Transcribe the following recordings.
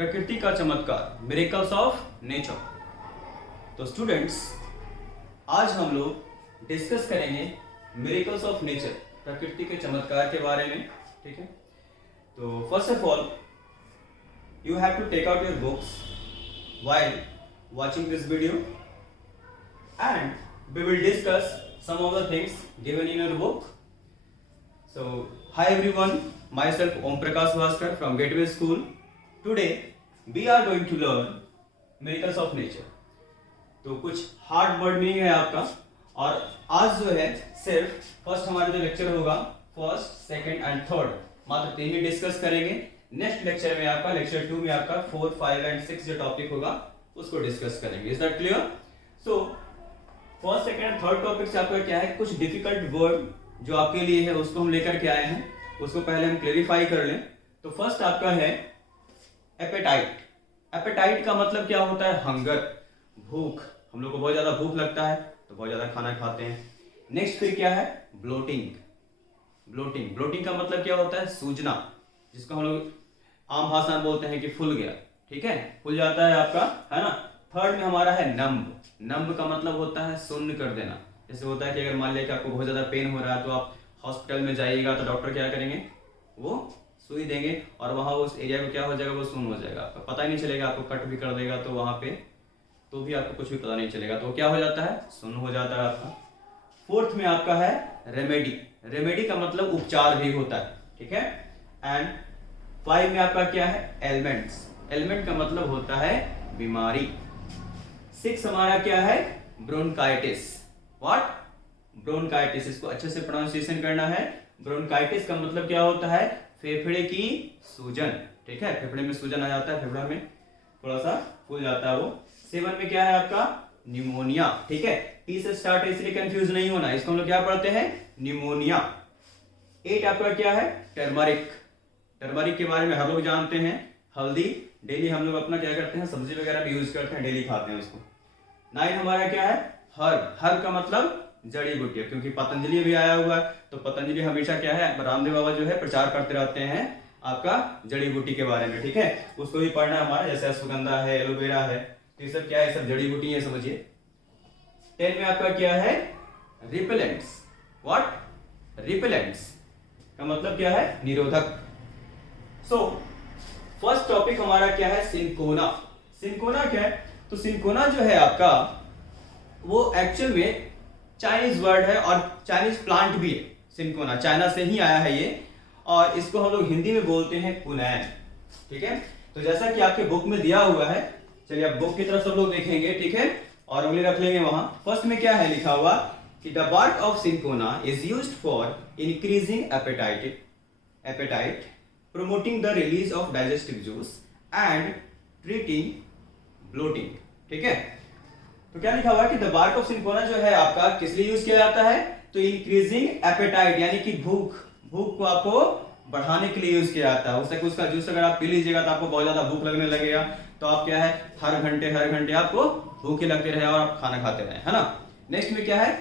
प्रकृति का चमत्कार, मिरेकल्स ऑफ नेचर। तो स्टूडेंट्स, आज हम लोग डिस्कस करेंगे मिरेकल्स ऑफ नेचर, प्रकृति के चमत्कार के बारे में। ठीक है, तो first of all you have to take out your books while watching this video and we will discuss some of the things given in your book. So hi everyone, myself Om Prakash Bhaskar from Gateway School. Today we are going to learn miracles of nature. तो कुछ hard word meaning है आपका, और आज जो है सिर्फ first हमारा जो लेक्चर होगा फर्स्ट, सेकंड एंड थर्ड, मात्र 3 ही डिस्कस करेंगे। नेक्स्ट लेक्चर में आपका लेक्चर 2 में आपका 4, 5 एंड 6 जो टॉपिक होगा उसको डिस्कस करेंगे। Is that clear? So first, second and third topic से आपका क्या है, कुछ डिफिकल्ट वर्ड जो आपके लिए है उसको हम लेकर के आए हैं, उसको पहले हम क्लेरिफाई कर लें। तो फर्स्ट आपका है एपेटाइट। एपेटाइट का मतलब क्या होता है? हंगर, भूख। हम लोग को बहुत ज्यादा भूख लगता है तो बहुत ज्यादा खाना खाते हैं। नेक्स्ट फिर क्या है? ब्लोटिंग। ब्लोटिंग, ब्लोटिंग का मतलब क्या होता है? सूजना, जिसको हम लोग आम भाषा में बोलते हैं कि फूल गया। ठीक है, फूल जाता है आपका, है ना। थर्ड में हमारा है नम्ब। नम्ब का मतलब होता है शून्य कर देना। जैसे होता है कि अगर मान लिया कि आपको बहुत ज्यादा पेन हो रहा है तो आप हॉस्पिटल में जाइएगा तो डॉक्टर क्या करेंगे, वो सुई देंगे और वहां उस एरिया को क्या हो जाएगा, वो शून्य हो जाएगा, आपका पता ही नहीं चलेगा। आपको कट भी कर देगा तो वहां पे तो भी आपको कुछ भी पता नहीं चलेगा, तो क्या हो जाता है, शून्य हो जाता है आपका। फोर्थ में आपका है रेमेडी। रेमेडी का मतलब उपचार भी होता है। ठीक है, एंड 5 में आपका क्या है? एलिमेंट्स। एलिमेंट का मतलब होता है बीमारी। 6 हमारा क्या है? ब्रोंकाइटिस। व्हाट? ब्रोंकाइटिस, इसको अच्छे से प्रोनाउंसिएशन करना है। ब्रोंकाइटिस का मतलब क्या होता है? फेफड़े की सूजन। ठीक है, फेफड़े में सूजन आ जाता है, फेफड़ा में थोड़ा सा फूल जाता है वो। 7 में क्या है आपका? न्यूमोनिया। ठीक है, टी से स्टार्ट है इसलिए कंफ्यूज नहीं होना, इसको हम लोग क्या पढ़ते हैं? न्यूमोनिया। 8 आपका क्या है? टर्मरिक। टर्मरिक के बारे में हर लोग जानते हैं, हल्दी। डेली हम लोग अपना क्या करते हैं, सब्जी वगैरह भी यूज करते हैं, डेली खाते हैं उसको। 9 हमारा क्या है? हर्ब। हर्ब का मतलब जड़ी बूटी, क्योंकि पतंजलि भी आया हुआ है तो पतंजलि हमेशा क्या है, रामदेव बाबा जो है प्रचार करते रहते हैं आपका जड़ी बूटी के बारे में। ठीक है, उसको भी पढ़ना है हमारा, जैसे अश्वगंधा है, एलोवेरा है, तो ये सब क्या है, सब जड़ी बूटी है, समझिए। 10 में आपका क्या है? रिपेलेंट्स। व्हाट? रिपेलेंट्स का मतलब क्या है? निरोधक। सो फर्स्ट टॉपिक हमारा क्या है? सिंकोना। सिंकोना क्या है? तो सिंकोना जो है आपका वो एक्चुअल में चाइनीज वर्ड है और चाइनीज प्लांट भी है। सिंकोना चाइना से ही आया है ये, और इसको हम लोग हिंदी में बोलते हैं कुनैन। ठीक है, तो जैसा कि आपके बुक में दिया हुआ है, चलिए आप बुक की तरफ सब लोग देखेंगे। ठीक है, और उंगली रख लेंगे वहां। फर्स्ट में क्या है लिखा हुआ कि the bark of cinchona is used for increasing appetite, promoting the release of digestive juice and treating bloating। ठीक है, तो क्या लिखा हुआ है कि द बार्क ऑफ सिंकोना जो है आपका किस लिए यूज किया जाता है? तो इंक्रीजिंग एपेटाइट, यानी कि भूख को आपको बढ़ाने के लिए यूज किया जाता है। उससे उसका जूस अगर आप पी लीजिएगा तो आपको बहुत ज्यादा भूख लगने लगेगा, तो आप क्या है, हर घंटे आपको भूखे लगते रहे और आप खाना खाते रहे, है ना। नेक्स्ट में क्या है?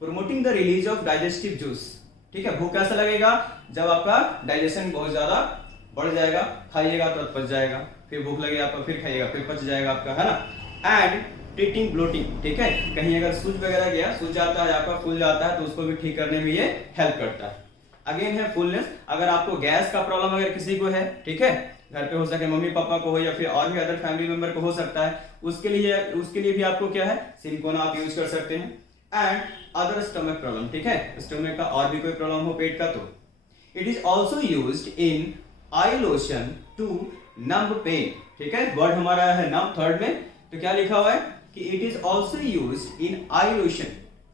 Promoting the release of digestive juice. ठीक है, भूख कैसा लगेगा? जब आपका डाइजेशन बहुत ज्यादा बढ़ जाएगा, खाइएगा तो पच जाएगा, फिर भूख लगेगा आपको, फिर खाइएगा, फिर पच जाएगा आपका, है ना। And treating bloating. ठीक है, कहीं अगर सूज वगैरह गया, सूज जाता है आपका, फूल जाता है, तो उसको भी ठीक करने में ये हेल्प करता है। अगेन है फुलनेस। अगर आपको गैस का प्रॉब्लम अगर किसी को है, ठीक है, घर पे हो सके, मम्मी पापा को हो या फिर और भी अदर फैमिली मेंबर को हो सकता है, उसके लिए भी आपको क्या है, सिंकोना आप यूज कर सकते हैं। And other stomach problem. ठीक है, स्टमक का और भी कोई प्रॉब्लम हो पेट का, तो it is also used in eye lotion to numb pain. ठीक है, वर्ड हमारा है नंब थर्ड में, तो क्या लिखा हुआ है कि it is also used in eye lotion.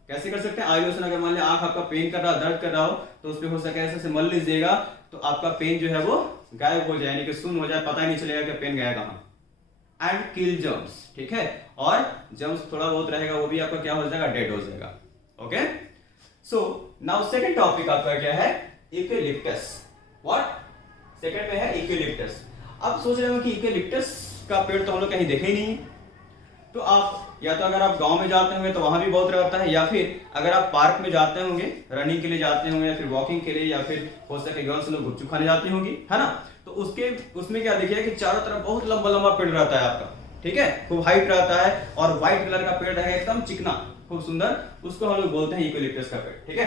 कैसे कर सकते हैं? आई लोशन, अगर मान लिया आंख आपका पेन कर रहा, दर्द कर रहा हो, तो उस पर हो सके ऐसे मल लीजिएगा तो आपका पेन जो है वो गायब हो जाए, यानी कि शून्य हो जाए, पता ही नहीं चलेगा कि पेन गया कहां। And kill germs. ठीक है, और जर्म्स थोड़ा बहुत रहेगा वो भी आपका क्या हो जाएगा, डेड हो जाएगा। Okay, so now second topic आपका क्या है? यूकेलिप्टस। व्हाट? सेकंड में है यूकेलिप्टस। अब सोच रहे हो कि यूकेलिप्टस का पेड़ तो हम लोग कहीं देखे ही नहीं, तो आप या तो अगर आप गांव में जाते होंगे तो वहां भी बहुत रहता है, या फिर अगर आप पार्क में जाते होंगे, रनिंग के लिए जाते होंगे, या फिर वॉकिंग के लिए, या फिर हो सके गर्ल्स लोग गुपचुप खाने जाती होंगी, है ना। तो उसमें क्या देखिए कि चारों तरफ बहुत लंबा लंबा पेड़ रहता है आपका, ठीक है, खूब हाइट रहता है और व्हाइट कलर का पेड़ रहेगा, एकदम चिकना, खूब सुंदर, उसको हम लोग बोलते हैं यूकेलिप्टस का पेड़, ठीक है।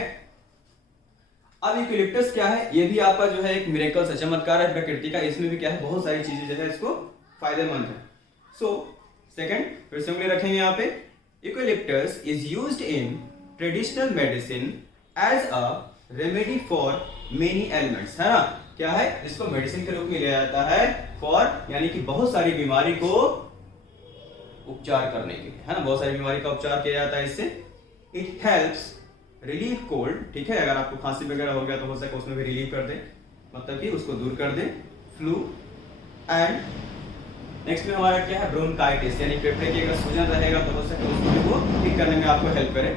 अब यूकेलिप्टस क्या है, ये भी आपका जो है एक मिरेकल है, चमत्कार है प्रकृति का, इसमें भी क्या है बहुत सारी चीजें जो है इसको फायदेमंद है। सो सेकंड फिर से उंगली रखेंगे यहाँ पे, eucalyptus is used in traditional medicine as a remedy for many elements, है ना। क्या है, इसको मेडिसिन के रूप में लिया जाता है फॉर, यानी कि बहुत सारी बीमारी को उपचार करने के लिए, है ना, बहुत सारी बीमारी का उपचार किया जाता है इससे। इट हेल्प्स रिलीव कोल्ड, ठीक है, अगर आपको खांसी वगैरह हो गया तो हो सके उसमें भी रिलीव कर दे, मतलब कि उसको दूर कर दे। फ्लू एंड नेक्स्ट में हमारा क्या है, ब्रोंकाइटिस, यानी फेफड़े की अगर सूजन रहेगा तो हो सके उसको भी वो ठीक करने में आपको हेल्प करे।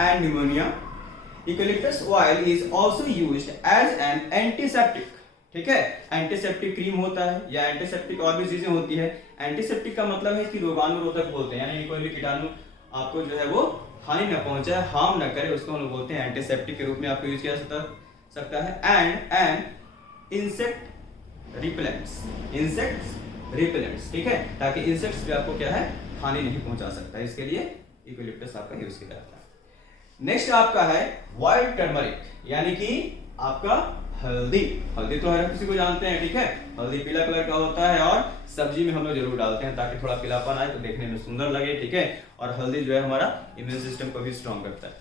And pneumonia. Eucalyptus oil is also used as an antiseptic, ठीक है, एंटीसेप्टिक क्रीम होता है या एंटीसेप्टिक और भी चीजें होती है। एंटीसेप्टिक का मतलब है कि रोगाणुरोधक बोलते हैं, यानी कोई भी कीटाणु आपको जो है वो हानि न पहुंचाए, हार्म न करे, उसको हम लोग बोलते हैं एंटीसेप्टिक के रूप में आपको यूज किया सकता है। एंड इंसेक्ट रिपेलेंट्स, ठीक है, ताकि इंसेक्ट्स भी आपको क्या है हानि नहीं पहुंचा सकता है, इसके लिए यूकेलिप्टस आपका यूज किया जाता है। नेक्स्ट आपका है वाइल्ड टर्मरिक, यानी कि आपका हल्दी तो हर किसी को जानते हैं, ठीक है, हल्दी पीला कलर का होता है और सब्जी में हम लोग जरूर डालते हैं ताकि थोड़ा पीलापन आए तो देखने में सुंदर लगे, ठीक है, और हल्दी जो है हमारा इम्यून सिस्टम को भी स्ट्रॉन्ग करता है।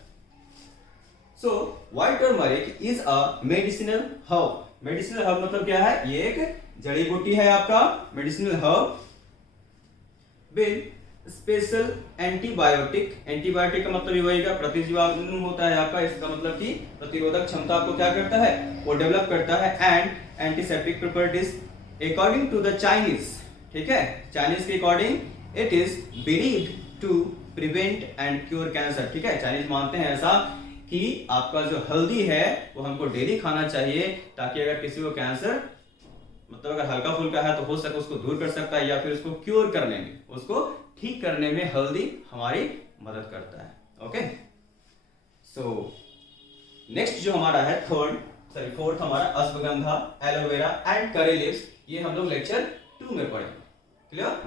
So white turmeric is a medicinal herb. Medicinal herb मतलब क्या है, ये एक जड़ी बूटी है आपका, medicinal herb with special antibiotic. Antibiotic का मतलब ये होगा प्रतिजीवाणु होता है आपका, इसका मतलब कि प्रतिरोधक क्षमता को क्या करता है, वो डेवलप करता है। And antiseptic properties according to the Chinese, ठीक है, चाइनीज के according it is believed to prevent and cure cancer, ठीक है, चाइनीज मानते हैं ऐसा कि आपका जो हल्दी है वो हमको डेली खाना चाहिए, ताकि अगर किसी को कैंसर मतलब अगर हल्का फुल्का है तो हो सके उसको दूर कर सकता है, या फिर उसको क्योर करने में, उसको ठीक करने में हल्दी हमारी मदद करता है। ओके, सो नेक्स्ट जो हमारा है फोर्थ हमारा ashwagandha, aloe vera and curry leaves, ये हम लोग लेक्चर 2 में पढ़ेंगे। क्लियर?